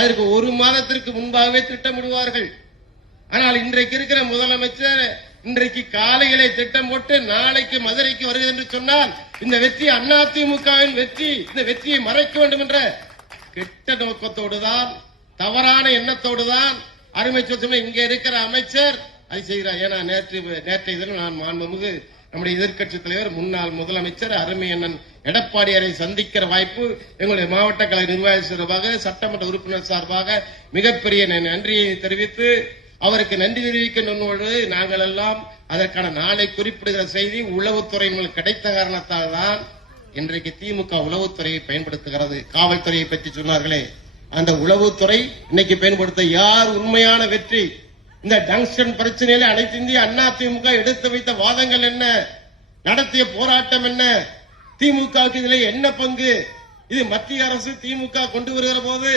அதற்கு ஒரு மாதத்திற்கு முன்பாகவே திட்டமிடுவார்கள். ஆனால் இன்றைக்கு இருக்கிற முதலமைச்சர் இன்றைக்கு காலையிலே திட்டம் போட்டு நாளைக்கு மதுரைக்கு வருகிறது என்று சொன்னால் இந்த வெற்றி அதிமுகவின் வெற்றி, இந்த வெற்றியை மறைக்க வேண்டும் என்ற கெட்ட நோக்கத்தோடுதான், தவறான எண்ணத்தோடுதான் அருமை சொன்ன இங்க இருக்கிற அமைச்சர் அதை செய்கிறார். ஏன்னா நேற்றைய தினம் நான் மாண்புமிகு நம்முடைய எதிர்க்கட்சித் தலைவர் முன்னாள் முதலமைச்சர் அருமை அண்ணன் எடப்பாடியாரை சந்திக்கிற வாய்ப்பு எங்களுடைய மாவட்ட கழக நிர்வாகி சார்பாக, சட்டமன்ற உறுப்பினர் சார்பாக மிகப்பெரிய நன்றியை தெரிவித்து அவருக்கு நன்றி தெரிவிக்கின்றோடு நாங்கள் எல்லாம் அதற்கான நாளை குறிப்பிடுகிற செய்தி உளவுத்துறை கிடைத்த காரணத்தால் தான் இன்றைக்கு திமுக உளவுத்துறையை பயன்படுத்துகிறது. காவல்துறையை பற்றி சொன்னார்களே, அந்த உளவுத்துறை இன்னைக்கு பயன்படுத்த யார் உண்மையான வெற்றி? இந்த டங்ஸ்டன் பிரச்சனையில அனைத்து இந்திய அதிமுக எடுத்து வைத்த வாதங்கள் என்ன, நடத்திய போராட்டம் என்ன, திமுகவுக்கு இதில் என்ன பங்கு? இது மத்திய அரசு திமுக கொண்டு வருகிற போது